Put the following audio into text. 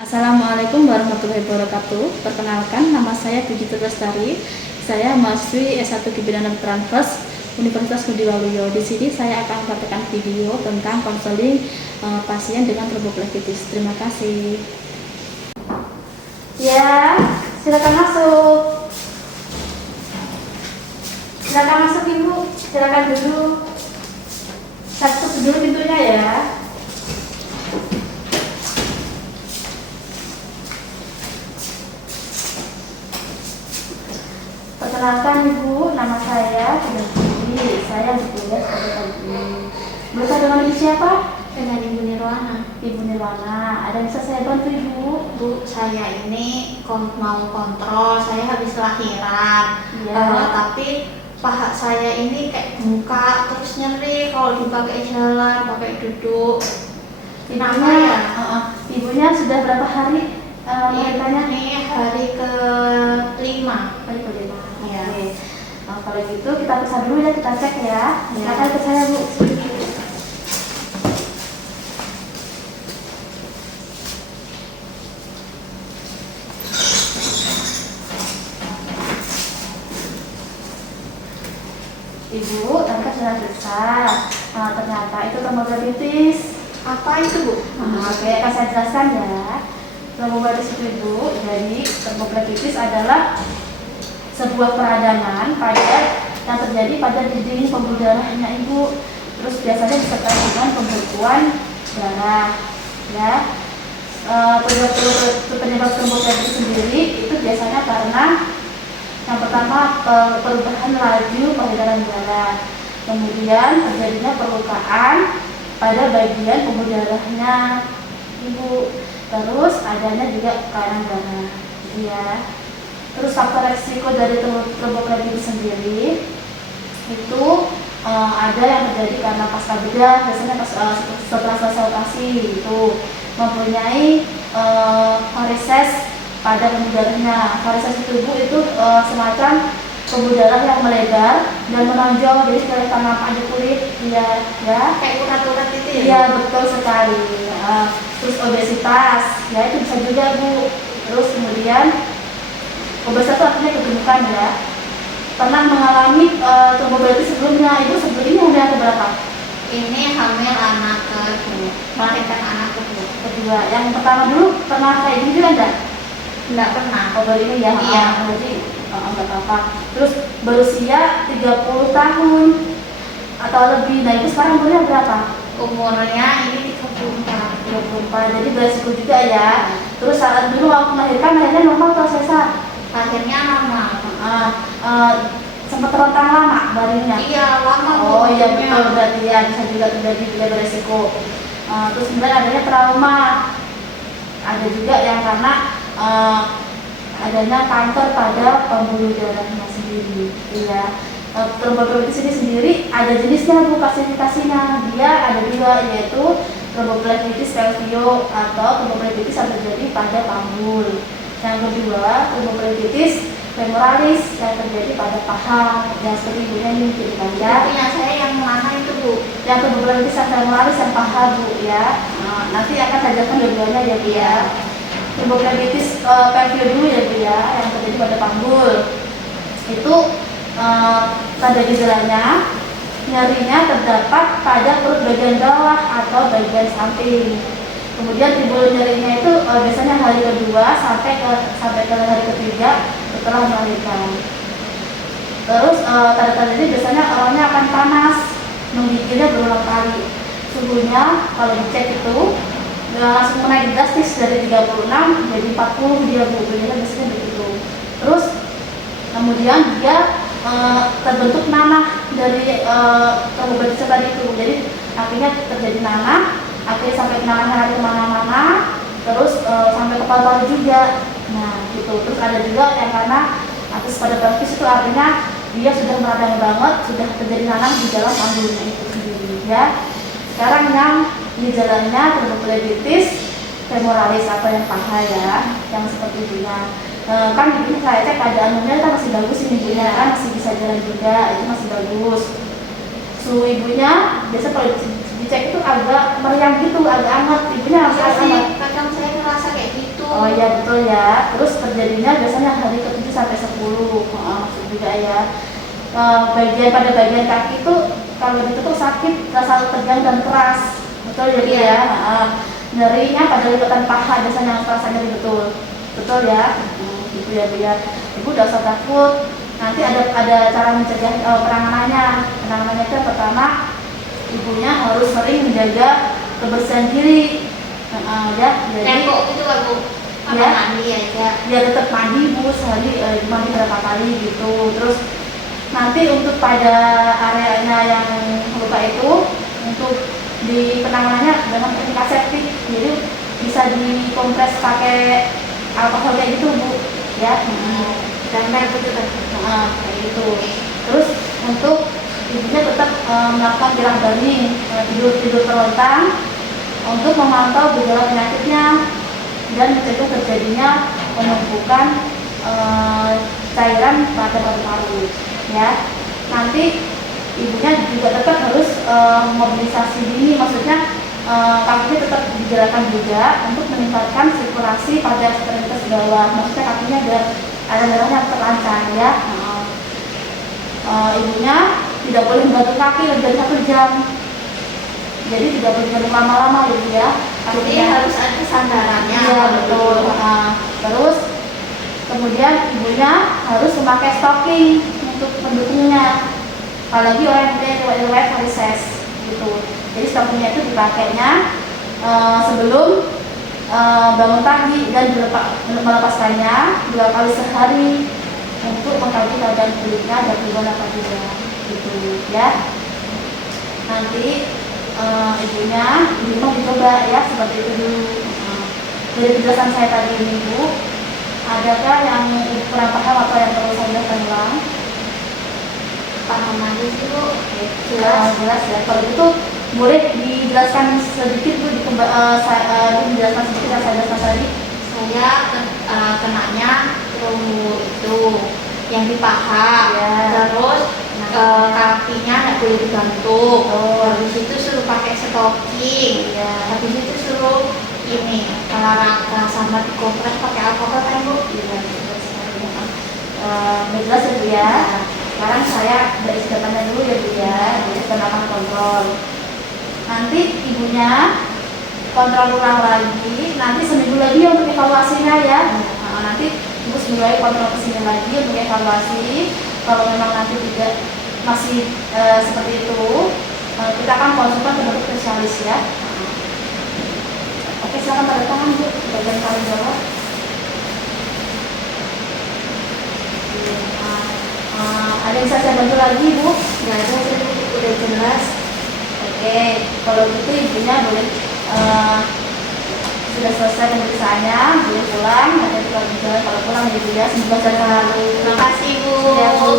Assalamualaikum warahmatullahi wabarakatuh. Perkenalkan, nama saya Puji Lestari. Saya mahasiswi S1 Kebidana Transvers Universitas Budi Waluyo. Di sini saya akan memperlihatkan video tentang konseling pasien dengan tromboflebitis. Terima kasih. Ya, silakan masuk. Silakan masuk Ibu. Silakan duduk. Tutup dulu pintunya ya. Perkenalkan Ibu, nama saya Puji. Saya bertugas pada pagi. Bersama dengan Ibu siapa? Dengan Ibu Nirwana. Ibu Nirwana. Ada yang bisa saya bantu Ibu? Bu, saya ini mau kontrol, saya habis lahiran. Iya. Tapi paha saya ini kayak bengkak, terus nyeri kalau dipakai jalan, pakai duduk. Kenapa ya? Ibunya sudah berapa hari melahirkannya? Ini hari ke-5. Hari kelima. Iya. Oke. Kalau gitu kita periksa dulu ya, kita cek ya. Silakan ikut saya Bu. Ibu, tadi kan sudah periksa. Ternyata itu tromboflebitis. Apa itu Bu? Oke, akan saya jelaskan ya. Tromboflebitis itu Ibu, jadi tromboflebitis adalah sebuah peradangan yang terjadi pada dinding pembuluh darahnya Ibu. Terus biasanya disertai dengan pembekuan darah. Ya, penyebab tromboflebitis sendiri itu biasanya karena yang pertama perubahan laju peredaran darah, kemudian terjadinya perlukaan pada bagian pembuluh darahnya Ibu, terus adanya juga tekanan darah, ya. Terus faktor resiko dari tromboflebitis sendiri itu ada yang terjadi karena pasca bedah, biasanya setelah selesai operasi itu mempunyai varises pada pembuluh darahnya. Varises tubuh itu semacam pembuluh darah yang melebar dan menonjol, jadi kelihatan nampak di kulit, ya. Kayak urat-urat itu ya? Iya, betul sekali. Terus obesitas, ya itu bisa juga Bu. Terus kemudian obesitas itu artinya kegemukan ya. Pernah mengalami tromboflebitis sebelumnya, Ibu sebelumnya udah berapa? Ini hamil anak kedua, melahirkan anak Kedua. Yang pertama dulu pernah kayak gini juga enggak? Enggak pernah. Oh, baru ini ya? Iya. Jadi enggak apa-apa. Terus berusia 30 tahun atau lebih. Nah, Ibu sekarang umurnya berapa? Umurnya ini 34. 34. Jadi beresiko juga ya. Terus saat dulu waktu melahirkan, lahirnya normal atau sesar? Akhirnya normal. Sempat terentang lama barunya? Iya, lama. Oh iya betul, berarti ya bisa juga terjadi juga beresiko. Terus kemudian adanya trauma, ada juga yang karena adanya kanker pada pembuluh darahnya sendiri. Iya. Tromboflebitis ini sendiri ada jenisnya Bu, klasifikasinya. Dia ada dua, yaitu tromboflebitis pelvio atau tromboflebitis yang terjadi pada panggul. Yang kedua, tromboflebitis femoralis yang terjadi pada paha. Yang seperti ibunya ini diberikan ya. Punya saya yang mana itu Bu? Yang tromboflebitis yang femoralis yang paha Bu ya. Nanti akan sajakan dua-duanya ya Bu ya. Tromboflebitis pelvio dulu ya Bu ya, yang terjadi pada panggul. Itu tanda gejalanya, nyerinya terdapat pada perut bagian bawah atau bagian samping. Kemudian timbul nyerinya itu biasanya hari kedua sampai ke hari ketiga setelah melahirkan. Terus tanda-tanda ini biasanya orangnya akan panas, menggigilnya berulang kali. Suhunya kalau dicek itu langsung naik drastis dari 36 jadi 40 dia Bu, biasanya begitu. Terus kemudian dia terbentuk nanah dari tromboflebitis tadi itu, jadi akhirnya terjadi nanah, akhirnya sampai nanahnya kemana-mana, terus sampai ke paru-paru juga. Nah gitu. Terus ada juga yang karena atas pada pelvis itu artinya dia sudah meradang banget, sudah terjadi nanah di dalam panggulnya itu sendiri ya. Sekarang yang gejalanya tromboflebitis femoralis atau yang paha ya, yang seperti ibunya. Kan ibunya saya cek keadaan umumnya kan masih bagus, ini ibunya kan masih bisa jalan juga, itu masih bagus. Suhu ibunya biasa kalau dicek itu agak meriang gitu, agak hangat, ibunya Iya agak sih, hangat. kadang saya ngerasa kayak gitu. Oh iya betul ya. Terus terjadinya biasanya hari ke-7 sampai 10. Maksud juga ya. Pada bagian kaki itu kalau ditutup sakit, selalu tegang dan keras. Betul ya Bu Iya. ya. Nyerinya pada lipatan paha biasanya terasa nyeri betul. Betul ya. Gitu ya Bu ya. Ibu tidak usah takut. Nanti ada cara mencegah penanganannya. Penanganannya itu yang pertama, ibunya harus sering menjaga kebersihan diri. Ya, jadi Tembok itu kan Bu, apa Ya. mandi aja. dia tetap mandi Bu, sehari mandi berapa kali gitu. Terus nanti untuk pada areanya yang luka itu, untuk di penanganannya dengan teknik aseptik, jadi bisa dikompres pakai alkohol kayak gitu Bu ya. Dan betul kan. Kayak gitu. Terus untuk ibunya tetap melakukan tilang baring, tidur terlentang untuk memantau gejala penyakitnya dan mencegah terjadinya penumpukan cairan pada paru-paru ya. Nanti ibunya juga tetap harus mobilisasi dini, maksudnya kakinya tetap digerakkan juga untuk meningkatkan sirkulasi pada ekstremitas bawah, maksudnya kakinya biar ada darahnya terlancar ya. Ibunya tidak boleh menggantung kaki lebih dari 1 jam, jadi tidak boleh digantung lama-lama ya Bu ya. Jadi harus ada sandarannya. Iya betul. Terus kemudian ibunya harus memakai stocking untuk pendukungnya, apalagi orang yang punya riwayat varises gitu. Jadi stockingnya itu dipakainya sebelum bangun pagi dan melepaskannya 2 kali sehari untuk mengkaji keadaan kulitnya dan tubuh apa juga gitu ya. Nanti ibunya di rumah dicoba ya seperti itu dulu. Dari penjelasan saya tadi ini Bu, adakah yang kurang paham atau yang perlu saya jelaskan ulang? Paham aja sih Bu. Jelas. Jelas ya. Kalau gitu boleh dijelaskan sedikit Bu, dijelaskan sedikit yang saya jelaskan tadi. Saya kenanya itu yang di paha, Ya. terus kakinya nggak boleh digantung. Oh. Habis itu suruh pakai stocking. Ya. Habis itu suruh ini olahraga sama dikompres pakai alkohol kan Bu. Iya, betul sekali. Jelas ya Bu ya. Sekarang saya dari tanya dulu ya Bu ya, jadi kita akan kontrol. Nanti ibunya kontrol ulang lagi, nanti seminggu lagi untuk evaluasinya ya. Nanti ibu seminggu lagi kontrol kesini lagi untuk evaluasi. Kalau memang nanti tidak masih seperti itu, kita akan konsultan ke dokter spesialis ya. Oke, silakan pada tangan Bu, bagian paling bawah. Ada yang bisa saya bantu lagi Bu? Nggak ada sih Bu, udah jelas. Oke, kalau gitu ibunya boleh sudah selesai pemeriksaannya, boleh pulang. Nanti kalau jalan kalau pulang ibu ya, semoga sehat selalu. Terima kasih Bu. Ya, Bu.